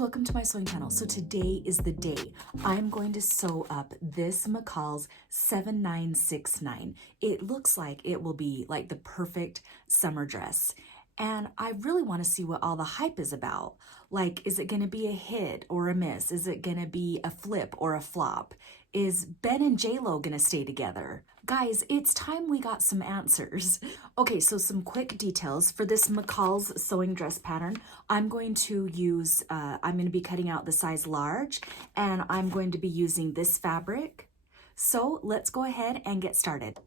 welcome to my sewing channel. So today is the day I'm going to sew up this Mccalls 7969. It looks like it will be like the perfect summer dress. And I really want to see what all the hype is about. Like, is it going to be a hit or a miss? Is it going to be a flip or a flop? Is Ben and J-Lo going to stay together? Guys, it's time we got some answers. Okay, so some quick details for this Mccalls sewing dress pattern. I'm going to be cutting out the size large, and I'm going to be using this fabric. So let's go ahead and get started.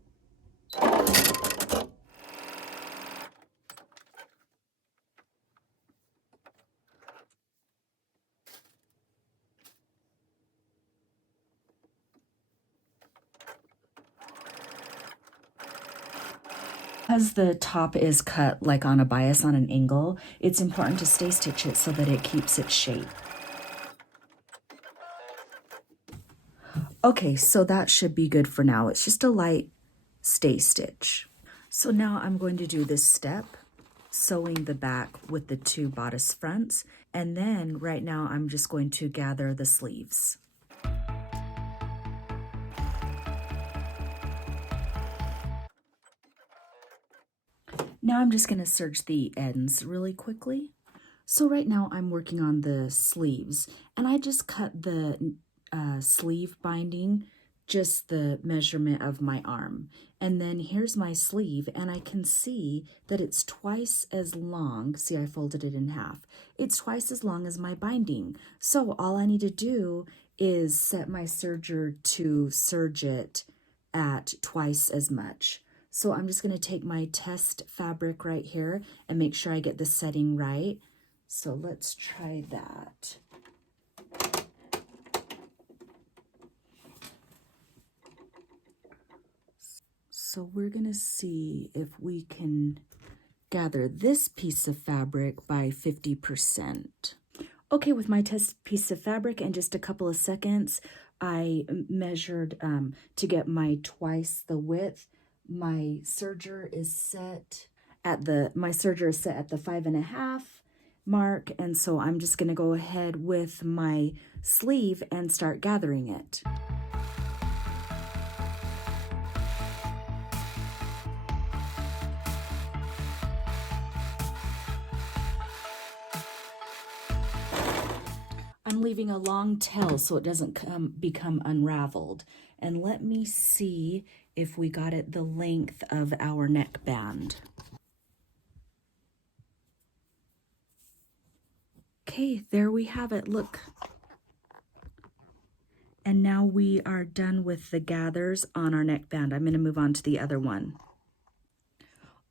Because the top is cut like on a bias on an angle, it's important to stay stitch it so that it keeps its shape. Okay, so that should be good for now. It's just a light stay stitch. So now I'm going to do this step, sewing the back with the two bodice fronts, and then right now I'm just going to gather the sleeves. Now I'm just going to serge the ends really quickly. So right now I'm working on the sleeves, and I just cut the sleeve binding, just the measurement of my arm. And then here's my sleeve, and I can see that it's twice as long. See, I folded it in half. It's twice as long as my binding. So all I need to do is set my serger to serge it at twice as much. So I'm just going to take my test fabric right here and make sure I get the setting right. So let's try that. So we're going to see if we can gather this piece of fabric by 50%. Okay, with my test piece of fabric in just a couple of seconds, I measured to get my twice the width. My serger is set at the 5.5 mark, and so I'm just going to go ahead with my sleeve and start gathering it. I'm leaving a long tail so it doesn't become unraveled. And let me see if we got it the length of our neckband. Okay, there we have it, look. And now we are done with the gathers on our neckband. I'm going to move on to the other one.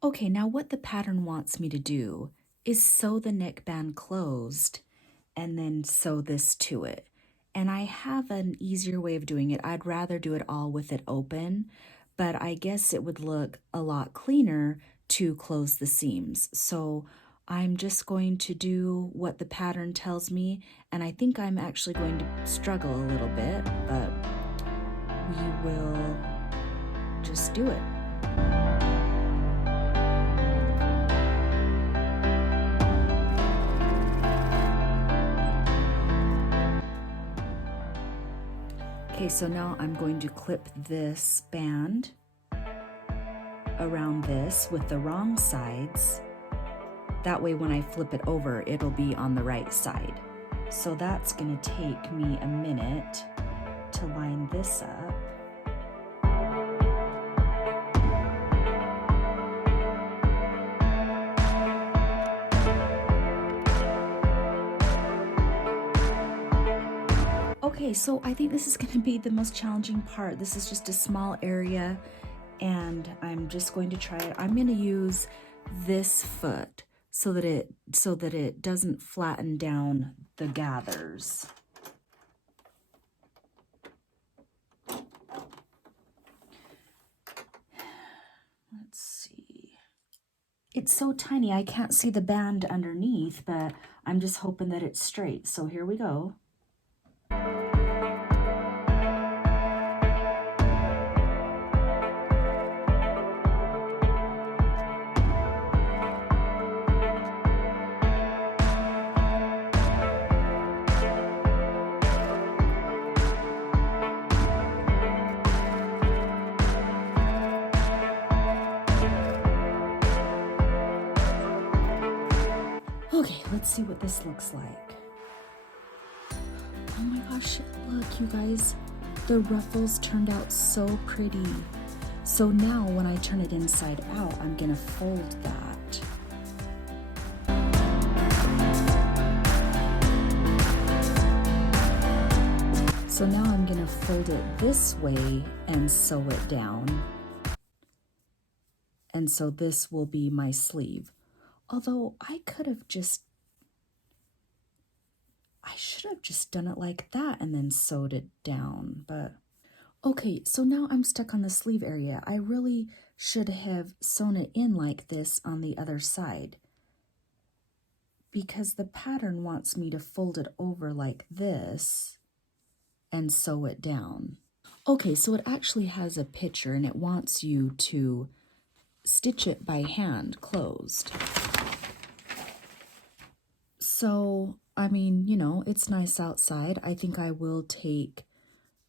Okay, now what the pattern wants me to do is sew the neckband closed and then sew this to it. And I have an easier way of doing it. I'd rather do it all with it open, but I guess it would look a lot cleaner to close the seams. So I'm just going to do what the pattern tells me, and I think I'm actually going to struggle a little bit, but we will just do it. Okay, so now I'm going to clip this band around this with the wrong sides. That way when I flip it over, it'll be on the right side. So that's going to take me a minute to line this up. Okay, so I think this is going to be the most challenging part. This is just a small area, and I'm just going to try it. I'm going to use this foot so that it doesn't flatten down the gathers. Let's see. It's so tiny, I can't see the band underneath, but I'm just hoping that it's straight. So here we go. Okay, let's see what this looks like. Oh my gosh, look you guys, the ruffles turned out so pretty. So now when I turn it inside out, I'm gonna fold that. So now I'm gonna fold it this way and sew it down. And so this will be my sleeve. Although I should have just done it like that and then sewed it down, but okay, so now I'm stuck on the sleeve area. I really should have sewn it in like this on the other side because the pattern wants me to fold it over like this and sew it down. Okay, so it actually has a picture and it wants you to stitch it by hand closed. So, I mean, you know, it's nice outside. I think I will take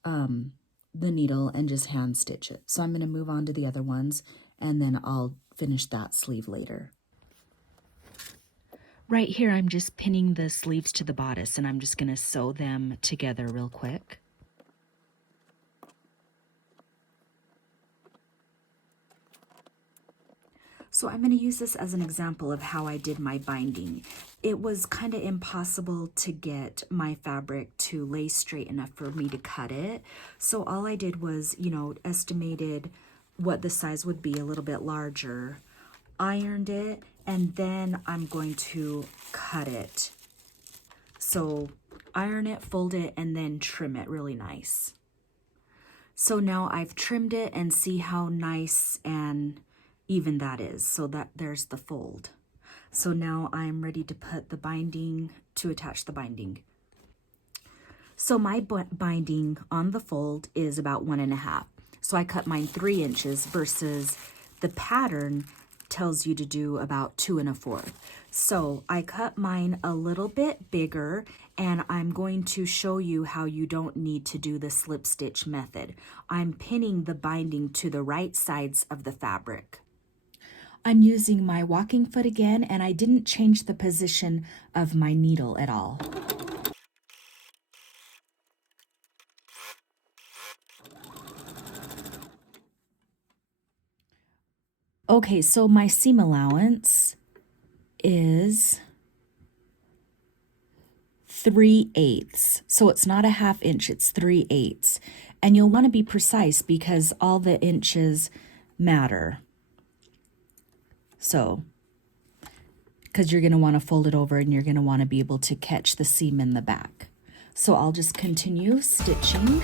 the needle and just hand stitch it. So I'm going to move on to the other ones and then I'll finish that sleeve later. Right here, I'm just pinning the sleeves to the bodice and I'm just going to sew them together real quick. So I'm going to use this as an example of how I did my binding. It was kind of impossible to get my fabric to lay straight enough for me to cut it. So all I did was, you know, estimated what the size would be a little bit larger, ironed it, and then I'm going to cut it. So iron it, fold it, and then trim it really nice. So now I've trimmed it and see how nice and even that is, so that there's the fold. So now I'm ready to put the binding, to attach the binding. So my binding on the fold is about 1.5. So I cut mine 3 inches versus the pattern tells you to do about 2 1/4. So I cut mine a little bit bigger and I'm going to show you how you don't need to do the slip stitch method. I'm pinning the binding to the right sides of the fabric. I'm using my walking foot again, and I didn't change the position of my needle at all. Okay, so my seam allowance is 3/8. So it's not a 1/2 inch, it's 3/8. And you'll want to be precise because all the inches matter. So, because you're going to want to fold it over and you're going to want to be able to catch the seam in the back. So I'll just continue stitching.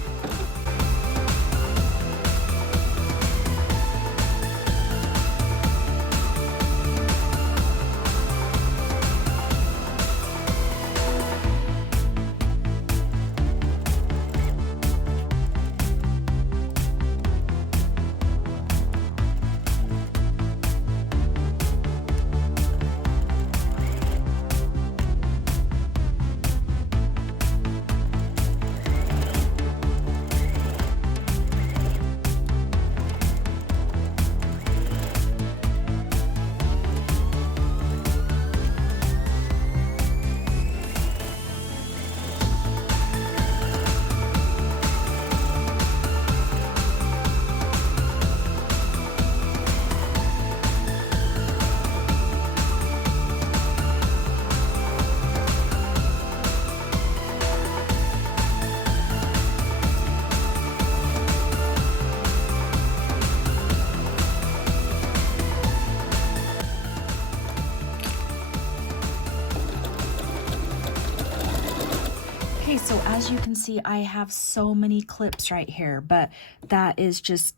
Okay, so as you can see, I have so many clips right here, but that is just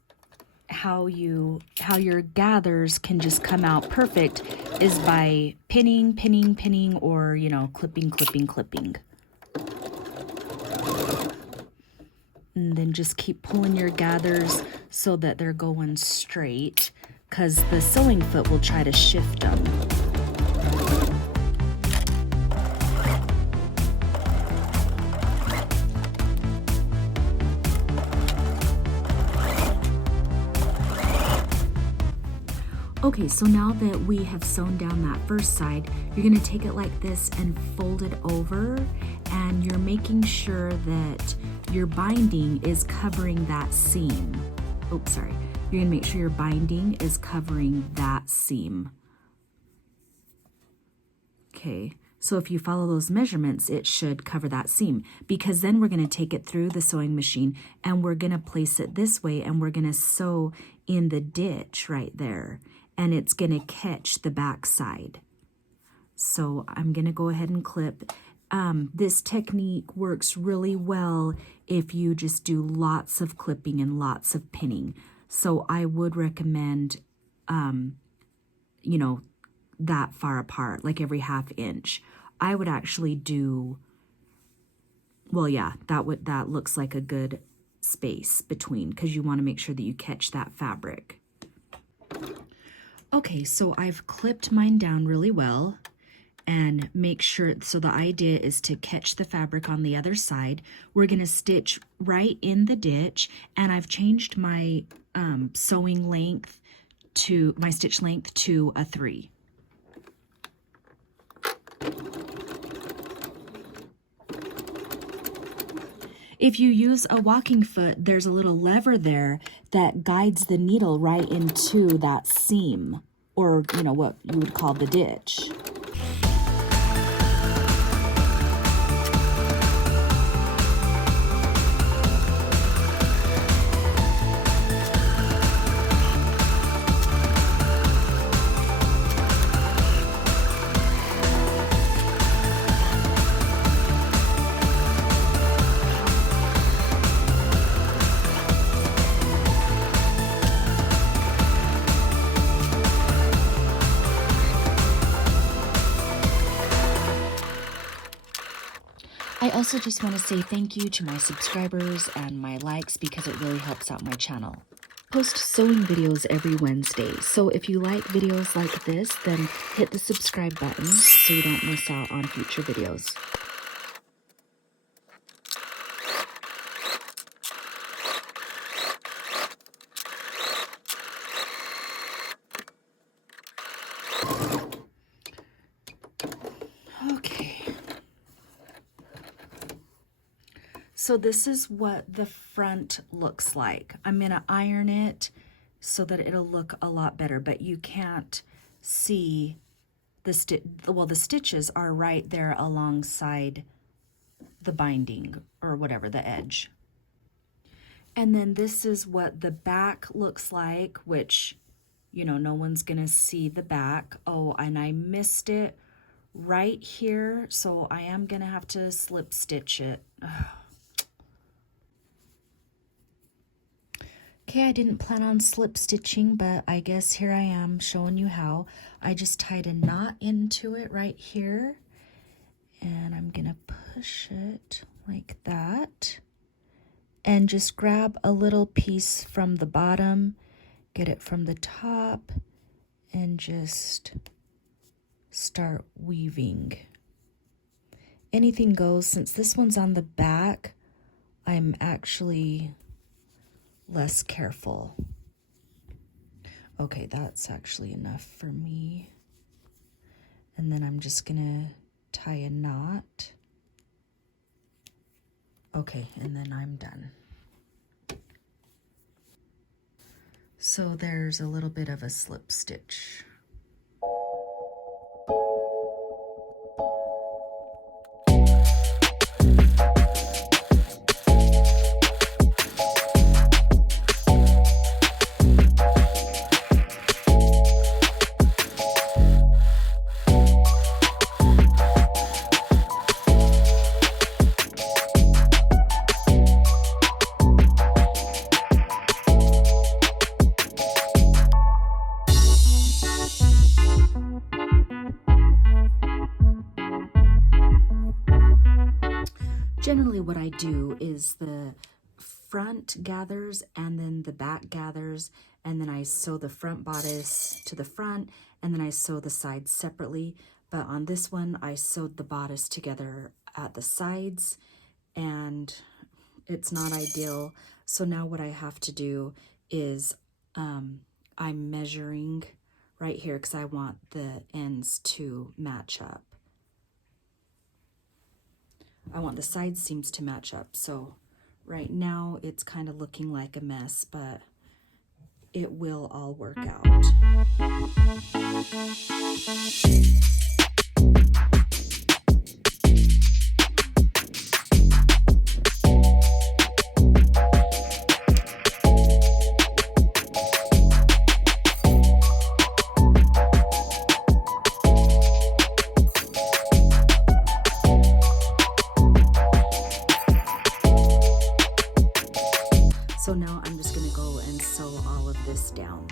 how your gathers can just come out perfect is by pinning, pinning, pinning, or, you know, clipping, clipping, clipping. And then just keep pulling your gathers so that they're going straight, because the sewing foot will try to shift them. Okay, so now that we have sewn down that first side, you're gonna take it like this and fold it over, and you're making sure that your binding is covering that seam. Oops, sorry. You're gonna make sure your binding is covering that seam. Okay, so if you follow those measurements, it should cover that seam, because then we're gonna take it through the sewing machine and we're gonna place it this way and we're gonna sew in the ditch right there, and it's gonna catch the back side. So I'm gonna go ahead and clip. This technique works really well if you just do lots of clipping and lots of pinning. So I would recommend, you know, that far apart, like every ½ inch. I would actually do, well, yeah, that looks like a good space between, because you want to make sure that you catch that fabric. Okay, so I've clipped mine down really well and make sure, so the idea is to catch the fabric on the other side. We're gonna stitch right in the ditch, and I've changed my sewing length to, my stitch length to a 3. If you use a walking foot, there's a little lever there that guides the needle right into that seam, or, you know, what you would call the ditch. I also just want to say thank you to my subscribers and my likes, because it really helps out my channel. Post sewing videos every Wednesday, so if you like videos like this, then hit the subscribe button so you don't miss out on future videos. Okay. So this is what the front looks like. I'm gonna iron it so that it'll look a lot better, but you can't see the the stitches are right there alongside the binding, or whatever, the edge. And then this is what the back looks like, which, you know, no one's gonna see the back. Oh, and I missed it right here, so I am gonna have to slip stitch it. Okay, I didn't plan on slip stitching, but I guess here I am showing you how. I just tied a knot into it right here, and I'm gonna push it like that, and just grab a little piece from the bottom, get it from the top, and just start weaving. Anything goes. Since this one's on the back, I'm actually less careful. Okay, that's actually enough for me. And then I'm just gonna tie a knot. Okay, and then I'm done. So there's a little bit of a slip stitch. Generally what I do is the front gathers and then the back gathers, and then I sew the front bodice to the front, and then I sew the sides separately. But on this one, I sewed the bodice together at the sides, and it's not ideal. So now what I have to do is I'm measuring right here because I want the ends to match up. I want the side seams to match up. So right now it's kind of looking like a mess, but it will all work out. So now I'm just going to go and sew all of this down.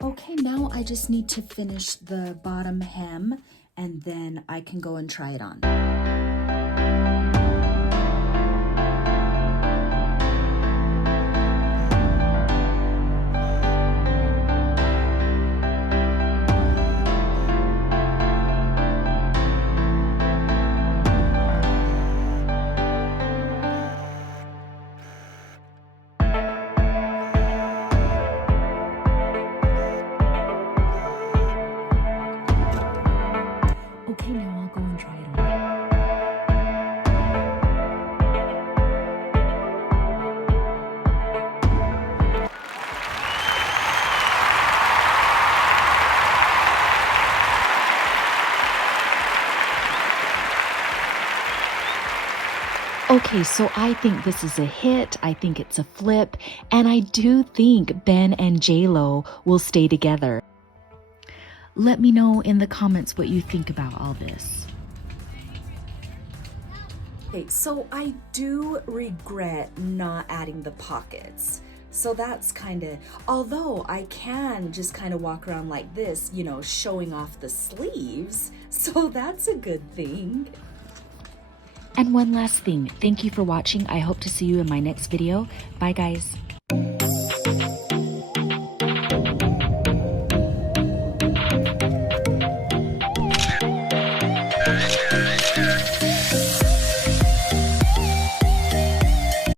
Okay, now I just need to finish the bottom hem and then I can go and try it on. Okay, now I'll go and try it on. Okay, so I think this is a hit. I think it's a flip. And I do think Ben and J-Lo will stay together. Let me know in the comments what you think about all this. Okay, so I do regret not adding the pockets. So that's kind of, although I can just kind of walk around like this, you know, showing off the sleeves. So that's a good thing. And one last thing, thank you for watching. I hope to see you in my next video. Bye guys.